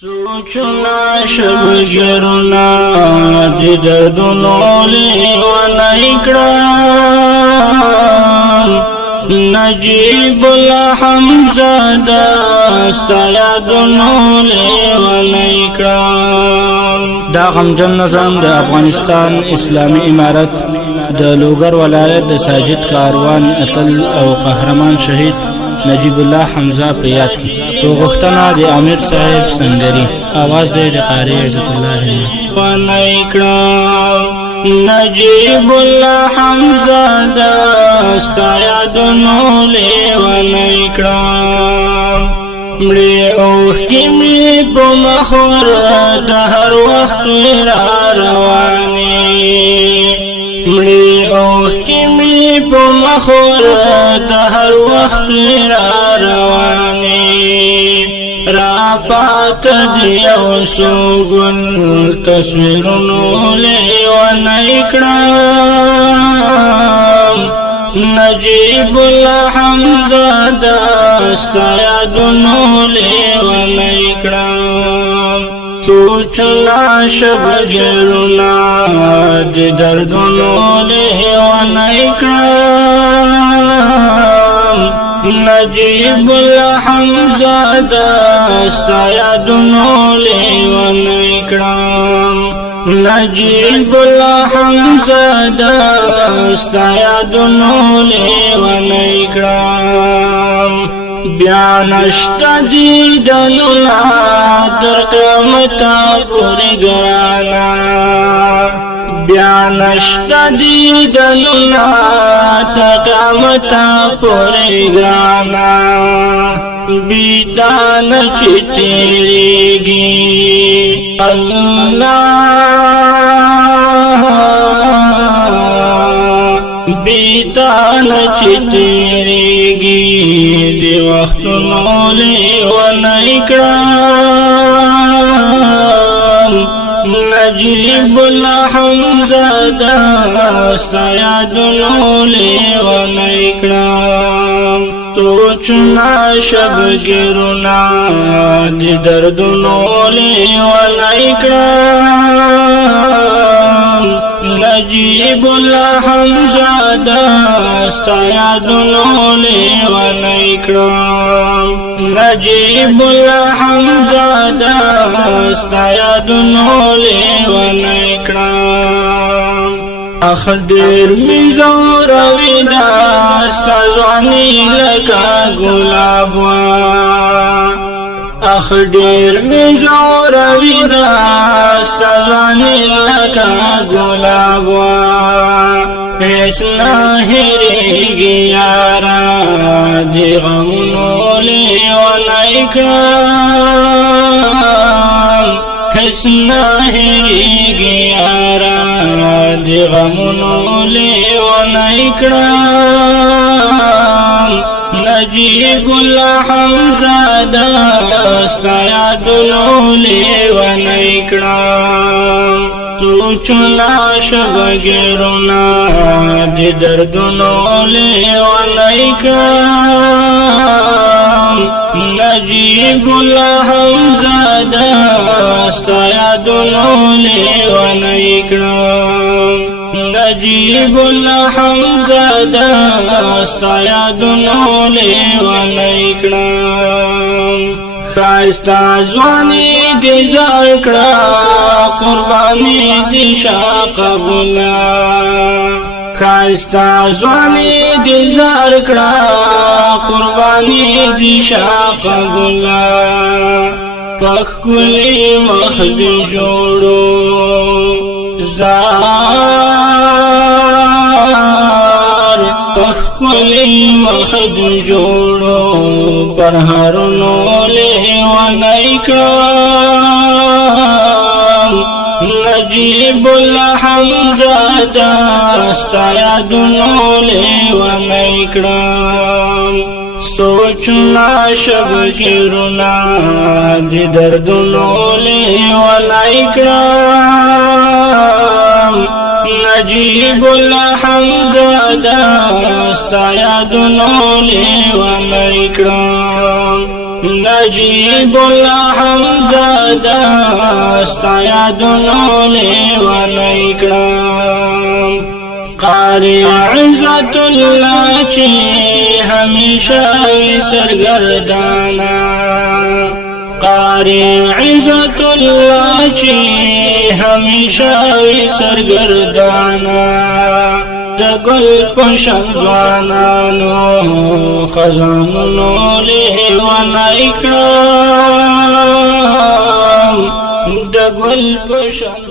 سوچنا شبگرنا دی دردنو لیوانا اکرام نجیب اللہ حمزہ داستا یادنو لیوانا اکرام دا غمجن نظام دا افغانستان اسلامی امارت دا لوگر ولایت دا ساجد کاروان اتل او قهرمان شہید نجیب اللہ حمزہ پریاد کی تو غختنا دی امیر صاحب سنگری آواز دے قاری عزت اللہ اکرام نجیب اللہ حمزہ داستا یادنو لیوانا اکرام مڑی اوخ کی می پو مخور دا ہر وقت را روانی مڑی اوخ کی می پو مخور دا ہر وقت را روانی را پات دیو سوگل تصویرنو لیوانا اکرام نجیب اللہ حمزہ داستا یادنو لیوانا اکرام سوچنا شبگرنا دی دردنو لیوانا اکرام نجیب اللہ حمزہ داستا یادنو لیوانا اکرام نجیب اللہ حمزہ داستا یادنو لیوانا اکرام بیانشتا دیدنونا در قیامتا پوری گرانا بیانشتا دیدنونا در قیامتا پوری گرانا بیدان چی تیری گی اللہ بیدان چی تیری گی دی وقت نولی وانا اکرام نجیب اللہ حمزہ داستا یادنولی وانا اکرام سوچنا شبگرنا دی دردنولی وانا اکرام نجیب اللہ حمزہ داستا یادنولی وانا اکرام نجیب اللہ حمزہ داستا یادنولی وانا اکرام آخر دیر می زوروی داستا زوانی لکا گلابوا آخر دیر می زوروی داستا زوانی لکا گلابوا ایس ناہری یارا دی غمونو لیوانا اکرام ایس ناہری یارا دی غمونو لیوانا اکرام نجیب اللہ حمزہ داستا یادنو لیوانا اکرام سوچنا شبگرنا دی دردنو لیوانا اکرام نجیب اللہ حمزہ داستا یادنو لیوانا اکرام نجیب اللہ حمزہ داستا یادنو لیوانا اکرام خائستہ زوانی دی زرکڑا قربانی دی شاہ قبولا خائستہ زوانی دی زرکڑا قربانی دی شاہ قبولا پخ کلی مخد جوڑو زار پخ کلی مخد جوڑو برہرنو لیوانا اکرام نجیب اللہ حمزہ داستا یادنو لیوانا اکرام سوچنا شبگرنا دی دردنو لیوانا اکرام نجیب اللہ حمزہ داستا یادنو لیوانا اکرام نجیب اللہ حمزہ زدا ستا یادونو لیوانی کړم قاری عزت الله چی همیشه سرگردانا قاری عزت الله چی همیشه سرگردانا دگل پشن زوانانو خزانونو لیوانی کړم دگل پشن